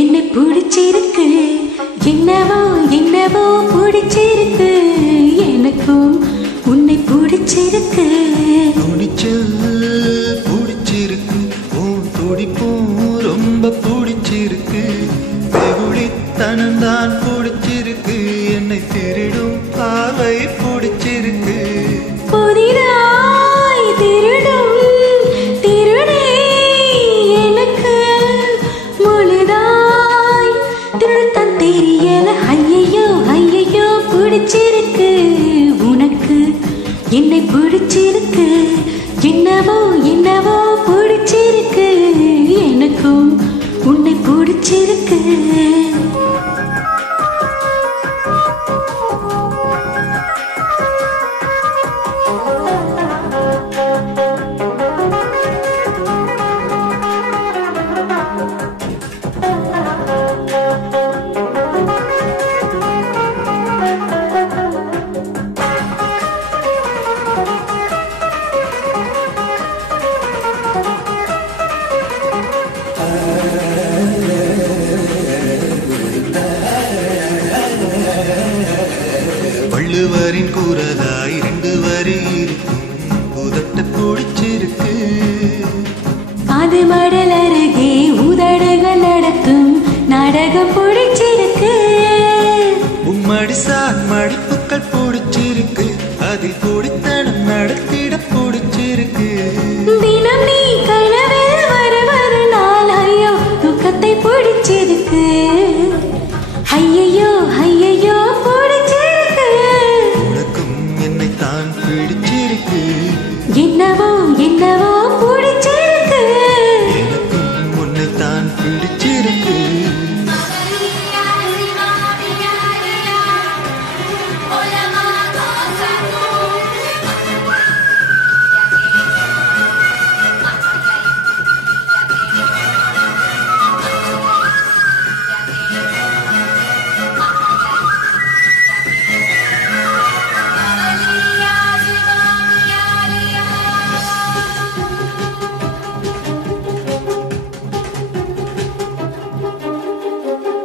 என்ன பிடிச்சிருக்கு என்னவோ என்னவோ பிடிச்சிருக்கு எனக்கும் உன்னை பிடிச்சிருக்கு துணிச்சல் பிடிச்சிருக்கு உன் துடிப்பும் ரொம்ப பிடிச்சிருக்கு வெகுளித்தனம்தான் பிடிச்சிருக்கு என்னை திருடும் பார்வை பிடிச்சிருக்கு புதிதாய் திருடும் திருடே எனக்கு முழுதாய் திருத்தம் தெரியல ஐயையோ ஐயையோ பிடிச்சிருக்கு உனக்கு என்னை பிடிச்சிருக்கு என்னவோ என்னவோ பிடிச்சிருக்கு எனக்கும் உன்னை பிடிச்சிருக்கு வள்ளுவரின் கூறலாய் 2 வரி இருக்கும் உதட்ட பிடிச்சிருக்கு காது மடல் அருகே உதடுகள் நடத்தும் நாடகம் பிடிச்சிருக்கு உம்மடி சார் மடிப்புக்கள் பிடிச்சிருக்கு அதில் பிடித்தனம் நடத்திட பிடிச்சிருக்கு தினம் நீ கனவில் வர நாள் ஐயோ துக்கத்தை பிடிச்சிருக்கு ஐயையோ ஐயையோ பிடிச்சிருக்கு உனக்கும் என்னைத்தான் பிடிச்சிருக்கு என்னவோ என்னவோ பிடிச்சிருக்கு எனக்கும் உன்னைத்தான் பிடிச்சிருக்கு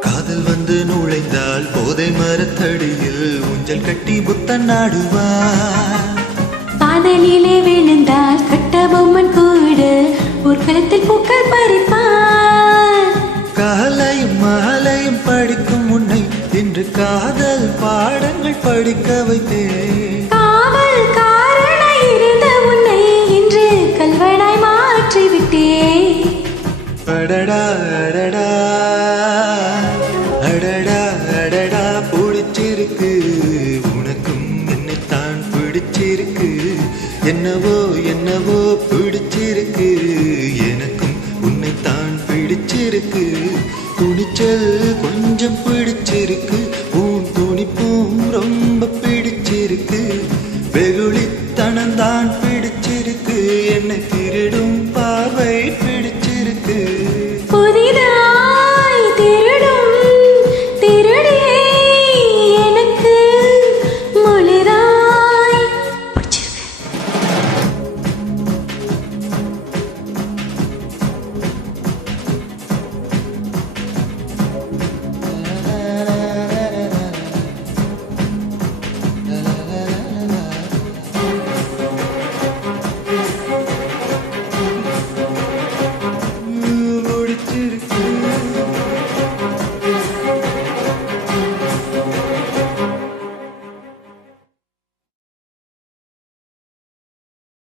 காதல் வந்து நுழைந்தால் போதை மரத்தடியில் ஊஞ்சல் கட்டி புத்தன் நாடுவார் பாதலிலே விழுந்தால் கட்ட பொம்மன் கூட ஒரு களத்தில் பூக்கள் பறிப்பார் காலையும் மாலையும் படிக்கும் உன்னை இன்று காதல் பாடங்கள் படிக்க வைத்தேன் காவல் காரணாய் இருந்த உன்னை இன்று கல்வனாய் மாற்றிவிட்டேன் அடடா அடடா அடடா அடடா பிடிச்சிருக்கு உனக்கும் என்னைத்தான் பிடிச்சிருக்கு என்னவோ என்னவோ பிடிச்சிருக்கு எனக்கும் உன்னைத்தான் பிடிச்சிருக்கு துணிச்சல்